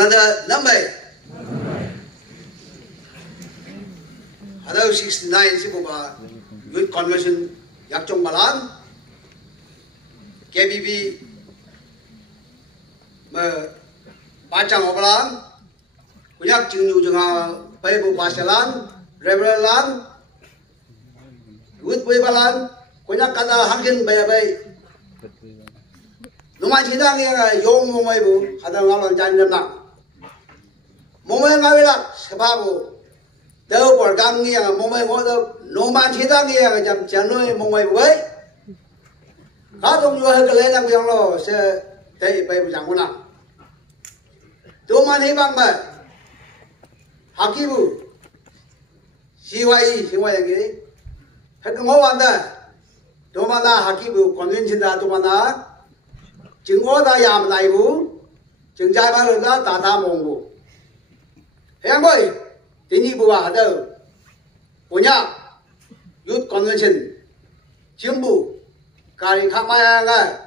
Another number. Another 69 sibuba youth convention yakchong malan KBB Pachang obalan kunyak jingnu jenga paibu pasalan revelan youth balan kunyak kada hangin bay Numai cita ngiang yong mumai bu, ada ngalon jangan nak. Mumai ngawilah sebab bu, tahu pergang ngiang mumai ngoda, numai cita ngiang jam janui mumai bu. Kadang juga kelihatan yang lo se teh bayi berjangkuna. Tuman hibang ba, hakibu, siwai yang ini, hekengawan dah, tuman dah hakibu konvensi dah tuman dah. Chừng ô ta yam này bu, chừng trai ba lần đó ta mong bu. Hẹn bơi, tin nhị bu à đâu, của nhà, youth convention, chiếm bu, cài khắc mai à,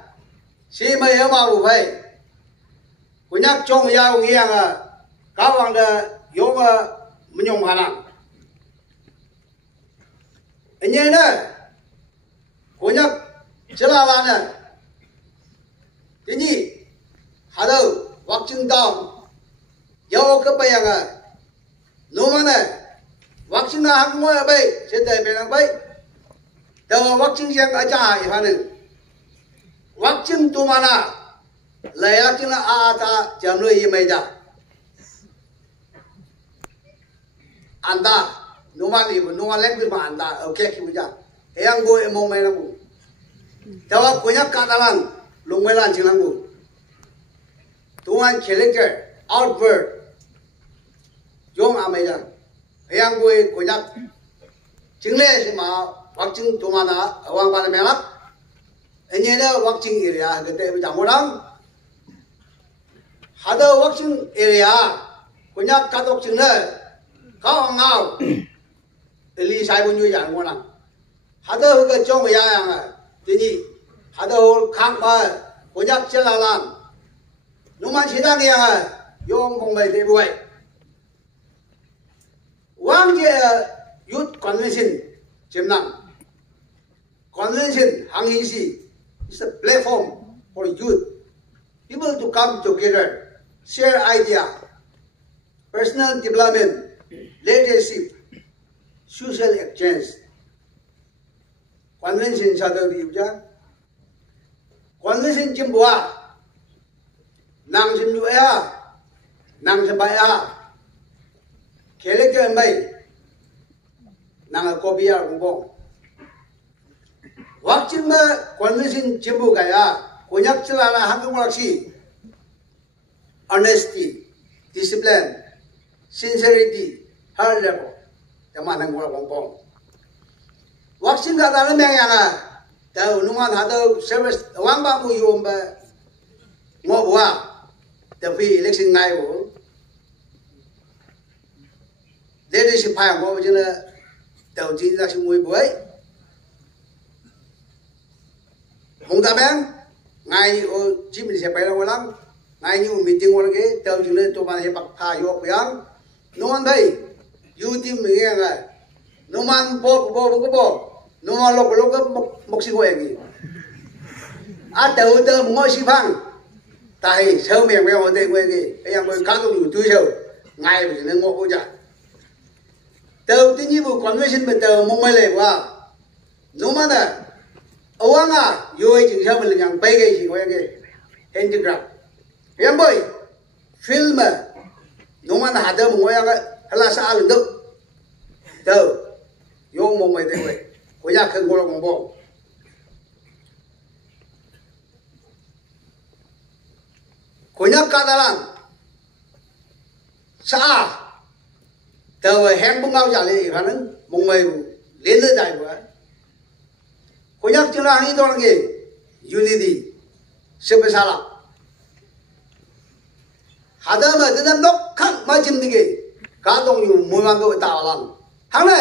xí mấy em mau bu phải, của nhà trong nhà của nghe à, các bạn đã dùng mình dùng hà năng, anh nhớ nè, của nhà chỉ là bạn nè. Ini ada waktu tahun jauh ke bayang no mana waktu na hak moy bay sedai belang bay tahu waktu yang aja ihane waktu tu mana layak na ata jamlo ye meja anda no mali no malek bi anda okay kibuja yang go emong mai namu tahu punya katalan Lungmelan cinganggu, tuan character, outward, jom ameja, yang gue konyak, cingle sima, wakcing tumana, awang pada melak, ini ada wakcing area, kita berjam orang, ada wakcing area, konyak katok cingle, kau ngau, eli saya pun juga jangan orang, ada ke jom yang ini. Ada khang ba, konyak celalan, numan cita ni yang yong mumbai debuai. Wang je youth convention jemnang, convention hangisi is a platform for youth, people to come together, share idea, personal development, leadership, social exchange. Convention sadar diuja. Convention jembua, nang jemju nang sebaya, kelek jembai, nang kopiah kumpong. Waktu mana convention jembu kaya, konyak celana hanggung laksi, honesty, discipline, sincerity, hal level, zaman hanggung kumpong. Waktu kata lemeng yang tahu numan ada service wang bamu yom ba ngobwa tapi election ngai wo leadership phai ngo jena tahu jin la sing moi boy hong ta bang ngai o jim ni se pai la walang ngai ni meeting wal ge tahu jin to ban he pak pha yo yang numan dai you team me nga numan bo Numa lok mok si hoye gi. Ada udah mengoy si phang. Tai sâu miệng mèo hồn hoye gi. Yang mới cá tông tươi sâu. Ngay bây giờ ngộ cô chả. Tàu tí như bộ convention bên tàu mong mây lệ quá. Numa nè. Awang à, yoi chừng sao mình yang bay cái gì hoye gi. Instagram. Yang boy film Numa nè ada mengoy yang hala sa lần đâu. Tàu yong mong mây thế vậy. Kuya kan golong ngomong. Kuya kadalan. Sa. Tahu hang bungau jali, kan? Mungmai lele jai buat. Kuya cila ni dorang ke unity sebesar. Ada macam dalam dok kan macam ni ke. Kadang you muang ke tawalan. Hang le,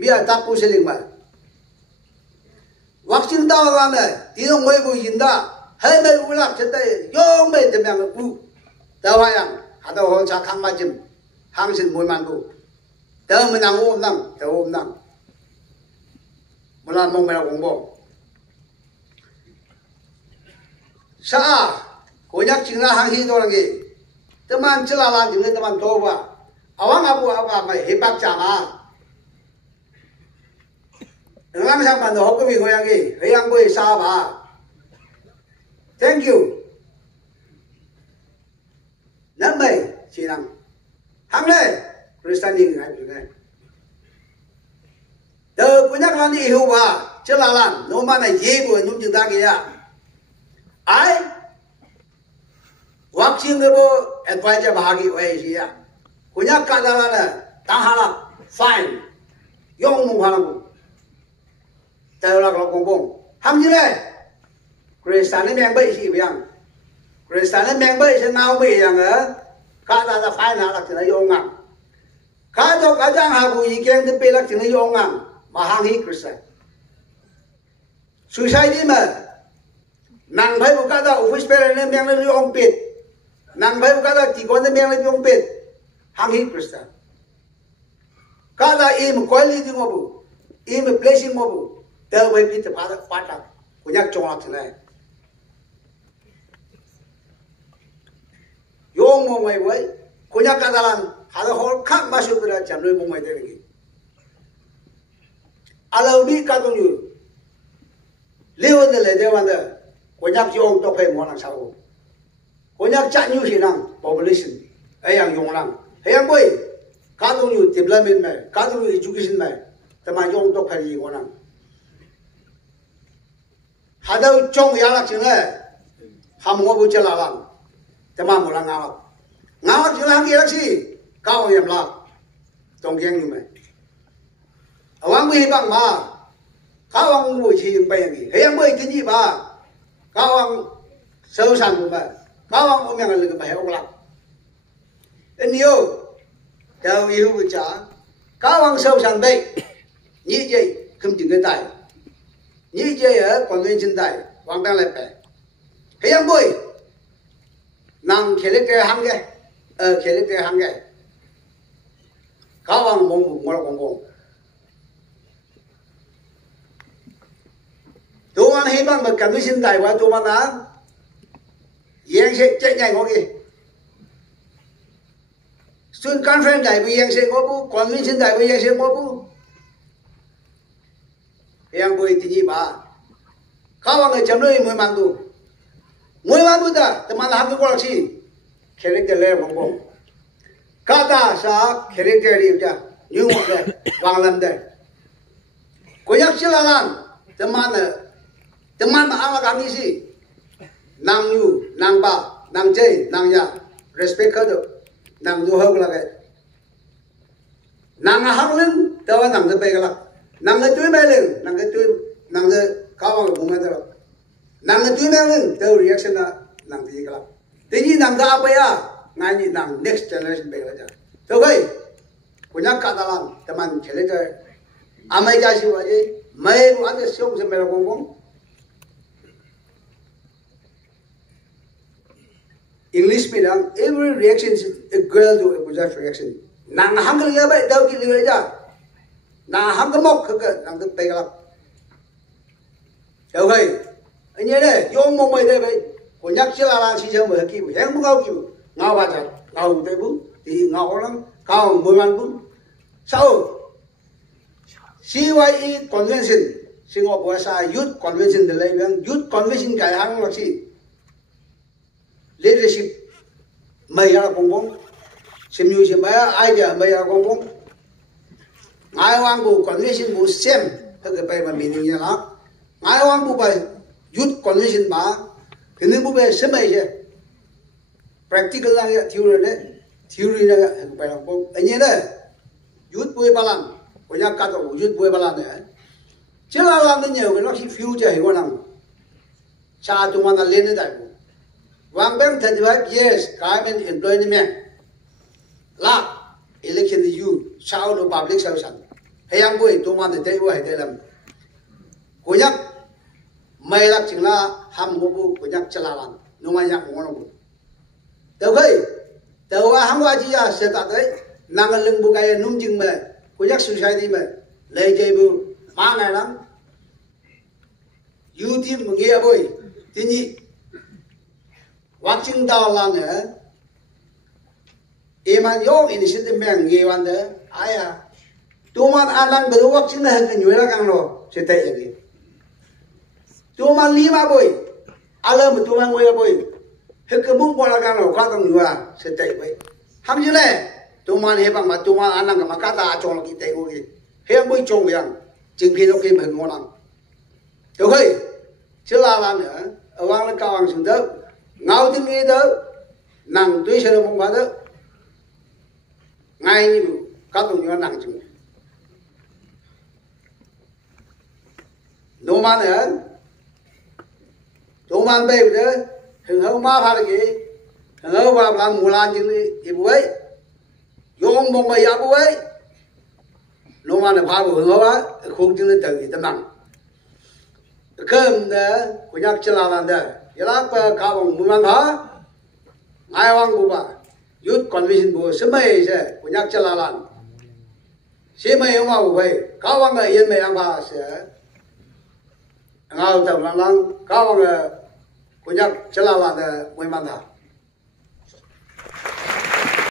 biar tak puseling ba. Waktu tahu mana, tidak mau ibu indah, hai mai ulak cetai, yong mai demiang bu, tahu yang hạt đầu hồ cha khang ma chim hang sin mùi man bu tớ mình nang ôm nang tớ ôm nang một lần mong mày cũng bỏ sa cô nhắc chính là hang hi đâu là gì tớ man chỉ là làm chính là tớ man to quá awang abu apa mày hiệp bác chàng à làm sao mà nó có việc gì vậy hay ăn bữa sao mà thank you nắm mày chỉ năng hàng này Christian đi ngay được này từ punya kan di hiuba celalan no mana ye bu nyum cinta kia ai waktu ni bu advisor bahagi oi sia punya kadalan na tahala fine yong mung halang tahu lah kalau kumpul ham je le Christian ni memang baik sih biang Christian ni memang baik senau baik yang kadalan fine lah cina yong ngang kado kadang habu ikan tu pelak cina yong ngang mahang hi Christian society mà nàng phải buka da office pera nên miang lên yong pit nàng phải buka da chỉ có nên miang lên yong pit hang hi Christian kada im quality ngobu im placing ngobu tờ với pit phát ra của nhắc trong học thế này yong mong mày với của nhắc kada lan hada hol khác mà sưu ra chẳng nuôi mong mày thế này alau bi ka dong yu leo de le de wan de ko nyak yong to phe mo lang sao ko nyak cha nyu hi nang population ai yang yong lang ai yang boi ka dong yu development mai ka dong yu education mai ta ma yong to phe yi ko nang ha dau chong ya la ching le ha mo bu cha la lang ta ma mo lang nga ching lang ye la si ka o yam la tong kyang yu mai awang bi bang ma kawang mu chi bay ngi he mai tin ji ba kawang sâu san bu ba kawang o myang le ba he o la en yo dao yu bu cha kawang sâu san bay ni je không chừng cái tài ni je ở còn nguyên chân tài wang bang le pe he yang boy nang khele ke hang ge khele ke hang ge kawang mong bu mo la kong kong tôi ăn hi bang mà cần cái sinh đại quá tôi ăn á, yên sẽ chạy nhanh ngó kì, xuân conference đại với yên sẽ ngó bu, còn cái sinh đại với yên sẽ ngó bu, yên bồi tí gì ba, các bạn người chấm nơi mười man tu ta, tụi mình làm cái quan gì, character level không không, kata sa character đi cha, như một đây, vàng lần đây, có nhắc chưa làm, tụi mình teman ma kami si nang yu nang ba nang jay nang ya respect ka do nang du hog la ga nang hang len tawa nang de pe la nang de tui me len nang de tui nang de ka wa bu me da nang de tui me len taw reaction na nang ti ka ti ni nang da pa ya ngai ni nang next generation pe la ja to kai punya ka da lan teman chele ka amai ja si wa je mai bu ade syong se me la gong gong English bilang every reaction is equal to opposite reaction. Nang hang ke liya ba dau ki liya ja. Nang hang ke mok ke nang ke pe ka. Dau kai. Anh nhớ đấy, yong mong mai đây vậy. Ko nyak chi la la si chang mo ki bu. Yang bu gao ki. Ngao ba cha. Ngao te bu. Ti ngao lang. Cao mo man bu. Sau CYE convention Singapore sa youth convention de lai bang youth convention kai hang lo si leadership mày ra công công xem như xem ai idea mày ra công công ai hoàng bu convention bu xem cái bài mà mình như là ai hoàng bu bài youth convention mà cái này bu bài xem mày chứ practical là theory là cái bài làm công anh nhớ đấy youth bu bài làm có nhà cắt đầu youth bu bài làm đấy chứ là làm được nhiều cái nó chỉ future hiểu không cha tụi mình là lên đấy Wang Bang 35 years government employment la election the you shout to public service hayang boy to man the boy de lam ko yak mai lak ching la ham mo bu ko yak chala lan no ma yak mo no bu tau kai tau wa hàng hoa chi à sẽ tạ đấy nàng lưng bu cái nung chừng mà của nhắc society mà lấy chơi bu ba ngày lắm YouTube nghe bôi thế nhỉ watching đào lang hả em ăn yo initiative mang ngheวันđó ai à tu man alang beru watching là cái nhiều là càng lo sẽ thấy gì tu man lima bôi alam tu man ngồi bôi hết cái mông qua là càng lo khác càng nhiều à sẽ thấy vậy ham gì này tu man hết bằng mà tu man alang cái mà cá ta trồng là cái thấy cái hết bôi trồng vậy chừng khi nó kia mình ngon lắm được không chứ là nữa ở vang nó cao hàng xuống đó ngao tiếng nghe đó nàng tuy sẽ mong phá đó ngay như các đồng nghiệp nàng chừng nô man nữa nô man bây giờ hình hậu ma phá cái gì hình hậu vào làm mù lan chừng đi bụi yong bông bay áp bụi nô man là phá bụi hình hậu á không chừng từ gì tâm năng cơm đó của nhắc chân là làm đó giờ là cả vòng mùi man phá ai vang bụi ba youth convention bụi sớm mấy sẽ của nhắc chân là làm sớm mấy ông mau bụi cả vòng là yên mấy ông phá sẽ ngao tàu lăng lăng cả vòng là của nhắc chân là làm đó mùi man thà